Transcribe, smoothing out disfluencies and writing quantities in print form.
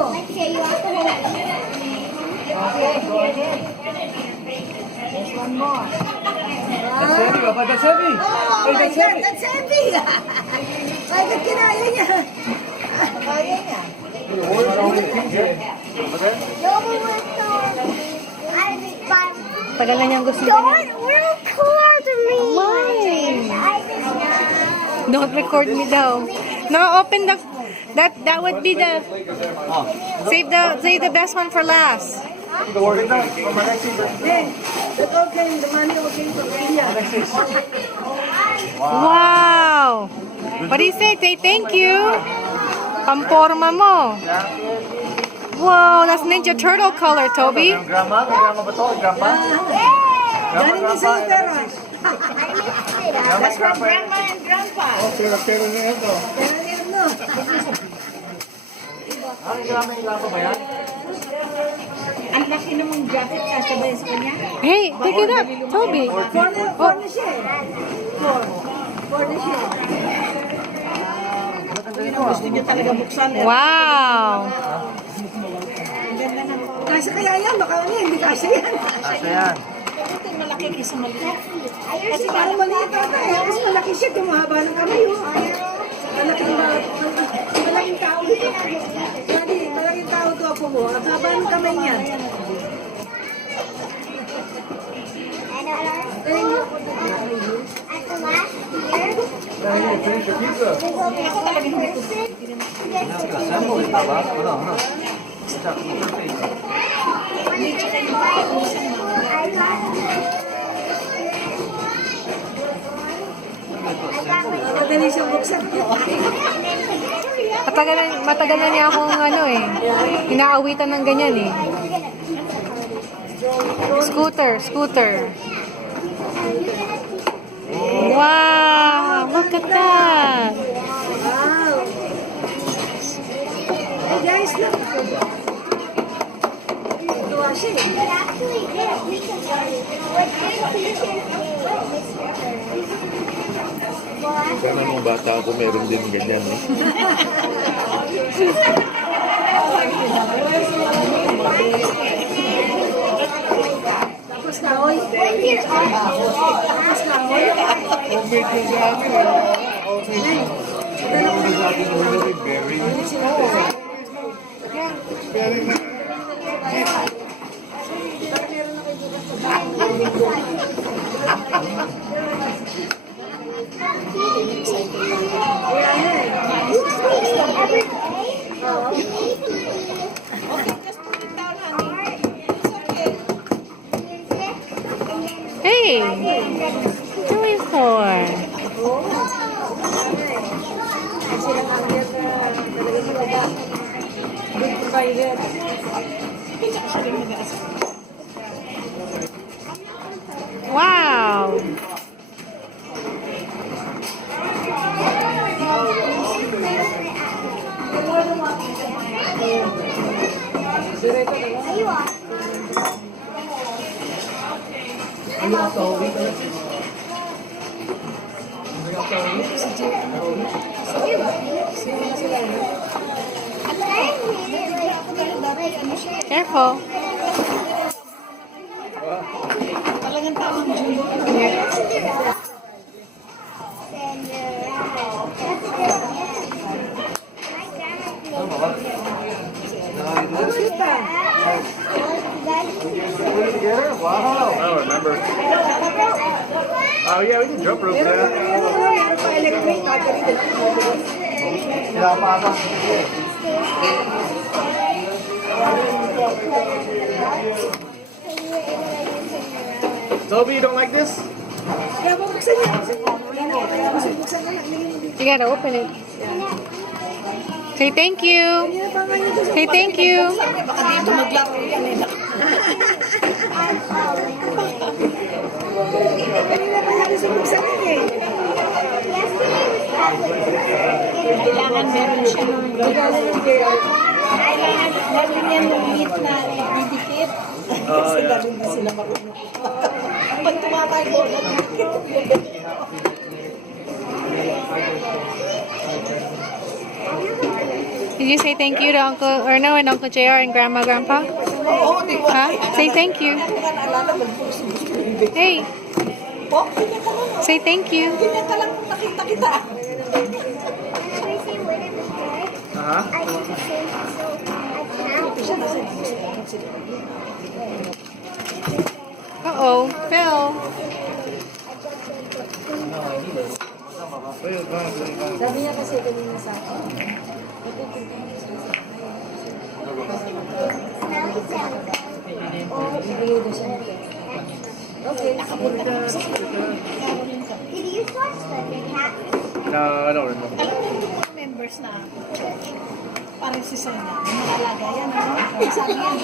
go. Let's say you have to hold it. Okay, go ahead. There's one more. That's heavy, Papa. That's heavy. Oh Hey, my that's God, heavy. that's heavy. Ay, ba't kinaya niya? Kaya niya. No, but we're fun. Tagal na niyang gusto niya. Don't record me. Why? I just Don't record me daw. No, open the... That would be the... Save the best one for last. Hey, that all came, the money all came from India. Wow! What do you say? Say thank you. Pamporma mo. Wow, that's Ninja Turtle color, Toby. Grandma? Grandma ba to? Grandma? Galing din sa'yo, pero. That's from grandma and grandpa. Oh, pero na ito. Pero yan, no. Ang grandma yung grandpa ba yan? Ang laki namang jacket kasya ba sa kanya? Hey, pick it up, Toby. Four na siya eh. Four na siya. Gusto niya talaga buksan eh. Wow. Kasya kaya yan, baka ano yan, hindi kasya yan. Asa yan? Ito malaki kaysa maliit. Kasi parang maliit ata eh. Kasi malaki siya, tumahaba ng kamay oh. Malaking tao ito. Daddy, malaking tao ito ako mo. Ang haba ng kamay niya. At the last year, Dahil yung finish your pizza. we will be person. Assemble it, Papa. Ano? Stop. Put your face. Madali siyang buksan. Matagal na niya akong ano eh. Inaawitan ng ganyan eh. Scooter. Wow! Look at that! Wow. Hey guys, look. Tuwa siya eh. But actually, this, we can Sana nung bata ako meron din ganyan, no? Tapos kahoy. when you're Tapos kahoy. Homemade yun sa amin, eh. Ito na po. Sa atin wala rin berry. Berry na. Hey! Doing for? Sila nga ngayon na talagang mababa. Good provider. Wow! Direto na lang. Careful. Talagang tawang jumbo. Kita. Together? Wow. I don't remember. Oh, yeah, we can jump rope Meron there. pa electric battery din. Kaya pa ata. Toby, you don't like this? Kaya bubuksan niya. Kaya bubuksan na lang. You gotta open it. Say thank you. Say thank you. Baka dito maglaro yan eh. Kanina pa natin sa buksan eh. Kailangan meron siya ng kailangan gawin niya ng meat na didikit. Kasi dali na sila marunong. Pag tumatay ko, Did you say thank you to Uncle Erno and Uncle JR and Grandma, Grandpa? Oo, di ba? Huh? Say thank you. Hindi ka naalala, gusto yung baby. Hey, Po, hindi ka lang. say thank you. Hindi ka lang nakita kita. Aha. Siya nasa gusto. Uh-oh, Phil. Sabi niya kasi kanina sa akin. Okay, nakapunta ka sa No, I don't remember. Alam mo yung mga members na church, parang si Sonia, yung mga alaga yan, ano? Sabi yan,